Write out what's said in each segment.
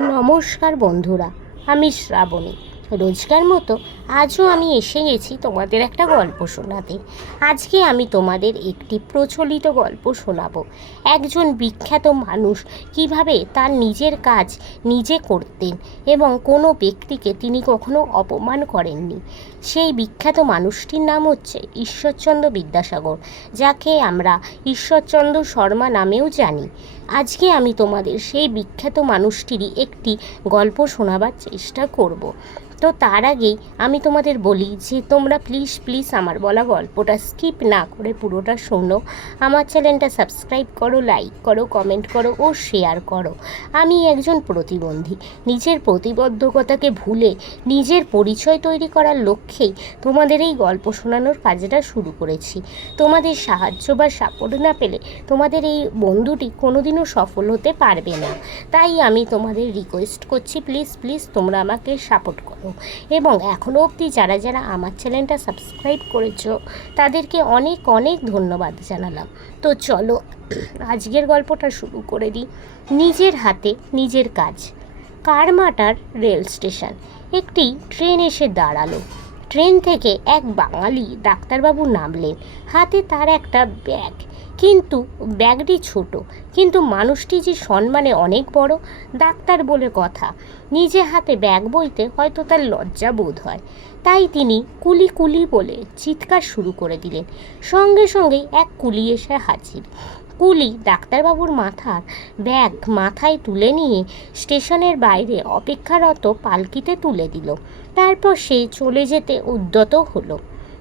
নমস্কার বন্ধুরা আমি শ্রাবণী। রোজকার মতো আজও আমি এসে গেছি তোমাদের একটা গল্প শোনাতে। আজকে আমি তোমাদের একটি প্রচলিত গল্প শোনাবো। একজন বিখ্যাত মানুষ কীভাবে তার নিজের কাজ নিজে করতেন এবং কোনো ব্যক্তিকে তিনি কখনো অপমান করেননি। সেই বিখ্যাত মানুষটির নাম হচ্ছে ঈশ্বরচন্দ্র বিদ্যাসাগর, যাকে আমরা ঈশ্বরচন্দ্র শর্মা নামেও জানি। আজকে আমি তোমাদের সেই বিখ্যাত মানুষটিরই একটি গল্প শোনাবার চেষ্টা করব। তো তার আগেই আমি তোমাদের বলি যে তোমরা প্লিজ প্লিজ আমার বলা গল্পটা স্কিপ না করে পুরোটা শোনো। আমার চ্যানেলটা সাবস্ক্রাইব করো লাইক করো কমেন্ট করো ও শেয়ার করো। আমি একজন প্রতিবন্ধী। নিজের প্রতিবদ্ধকতাকে ভুলে নিজের পরিচয় তৈরি করার লক্ষ্যেই তোমাদের এই গল্প শোনানোর কাজটা শুরু করেছি। তোমাদের সাহায্য বা সাপোর্ট না পেলে তোমাদের এই বন্ধুটি কোনোদিনও সফল হতে পারবে না। তাই আমি তোমাদের রিকোয়েস্ট করছি প্লিজ প্লিজ তোমরা আমাকে সাপোর্ট করো। এবং এখনও অবধি যারা যারা আমার চ্যানেলটা সাবস্ক্রাইব করেছ, তাদেরকে অনেক অনেক ধন্যবাদ জানালাম। তো চলো, আজকের গল্পটা শুরু করে দিই। নিজের হাতে নিজের কাজ। Karmatar rail station. একটি ট্রেন এসে দাঁড়াল। ট্রেন থেকে এক বাঙালি ডাক্তারবাবু নামলেন হাতে তার একটা ব্যাগ। কিন্তু ব্যাগটি ছোট, কিন্তু মানুষটি যে সম্মানে অনেক বড়, ডাক্তার বলে কথা। নিজে হাতে ব্যাগ বইতে হয়তো তার লজ্জা বোধ হয়। তাই তিনি কুলি কুলি বলে চিৎকার শুরু করে দিলেন। সঙ্গে সঙ্গেই এক কুলি এসে হাজির। কুলি ডাক্তারবাবুর মাথার ব্যাগ মাথায় তুলে নিয়ে স্টেশনের বাইরে অপেক্ষারত পালকিতে তুলে দিল। তারপর সে চলে যেতে উদ্যত হলো।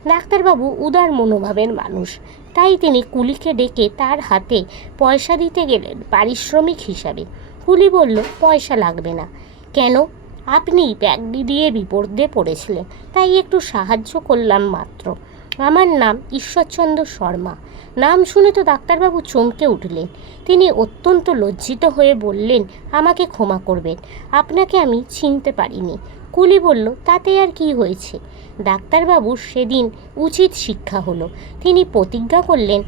ডাক্তারবাবু উদার মনোভাবের মানুষ। তাই তিনি কুলিকে ডেকে তার হাতে পয়সা দিতে গেলেন পারিশ্রমিক হিসাবে। কুলি বলল, পয়সা লাগবে না। কেন? আপনি ব্যাগটি দিয়ে বিপদে পড়েছিলেন। তাই একটু সাহায্য করলাম মাত্র। আমার নাম ঈশ্বরচন্দ্র শর্মা। নাম শুনে তো ডাক্তারবাবু চমকে উঠলেন। তিনি অত্যন্ত লজ্জিত হয়ে বললেন, আমাকে ক্ষমা করবেন। আপনাকে আমি চিনতে পারিনি। কুলি বলল, তাতে আর কি হয়েছে? ডাক্তারবাবুর সেদিন উচিত শিক্ষা হলো। তিনি প্রতিজ্ঞা করলেন,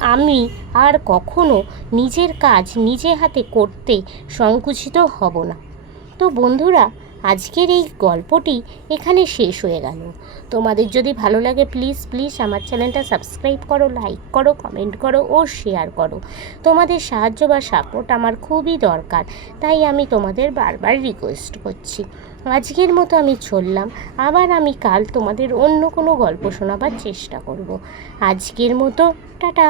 আমি আর কখনো নিজের কাজ নিজে হাতে করতে সংকুচিত হব না। তো বন্ধুরা আজকের এই গল্পটি এখানে শেষ হয়ে গেল। তোমাদের যদি ভালো লাগে প্লিজ প্লিজ আমার চ্যানেলটা সাবস্ক্রাইব করো লাইক করো কমেন্ট করো ও শেয়ার করো। তোমাদের সাহায্য বা সাপোর্ট আমার খুবই দরকার, তাই আমি তোমাদের বারবার রিকোয়েস্ট করছি। আজকের মতো আমি চললাম, আবার আমি কাল তোমাদের অন্য কোনো গল্প শোনাবার চেষ্টা করব। আজকের মতো, টাটা!